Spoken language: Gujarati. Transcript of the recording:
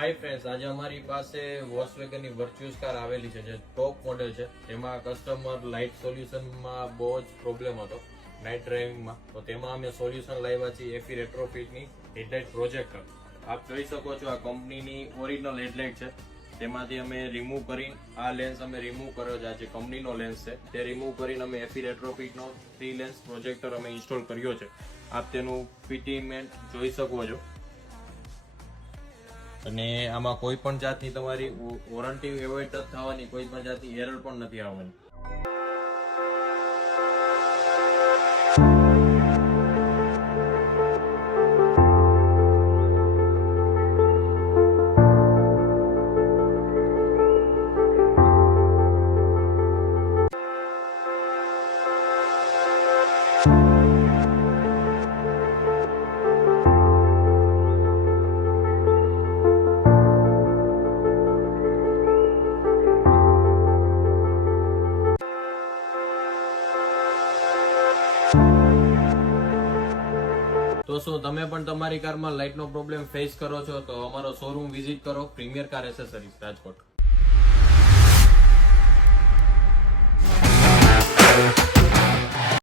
હાય ફ્રેન્ડ્સ, આજે અમારી પાસે વોલ્ક્સવેગન ની વર્ચ્યુઅસ કાર આવેલી છે જે ટોપ મોડેલ છે. તેમાં કસ્ટમર લાઇટ સોલ્યુશનમાં બહુ જ પ્રોબ્લેમ હતો નાઇટ ડ્રાઇવિંગમાં, તો તેમાં અમે સોલ્યુશન લાવ્યા છીએ એફી રેટ્રોફિટની હેડલાઇટ પ્રોજેક્ટર. આપ જોઈ શકો છો, આ કંપનીની ઓરિજિનલ હેડલાઇટ છે. તેમાંથી અમે રિમૂવ કરીને આ લેન્સ અમે રિમૂવ કર્યો છે. આ જે કંપનીનો લેન્સ છે તે રિમૂવ કરીને અમે એફી રેટ્રોફિટનો 3 લેન્સ પ્રોજેક્ટર અમે ઇન્સ્ટોલ કર્યો છે. આપ તેનું ફિટિંગમેન્ટ જોઈ શકો છો. અને આમાં કોઈ પણ જાતની તમારી વોરંટી એવોઇડ નથી થવાની, કોઈ પણ જાતની એરર પણ નથી આવવાની. તો શું તમે પણ તમારી કારમાં લાઇટનો પ્રોબ્લેમ ફેસ કરો છો? તો અમારો શોરૂમ વિઝિટ કરો, પ્રીમિયર કાર એસેસરીઝ, રાજકોટ.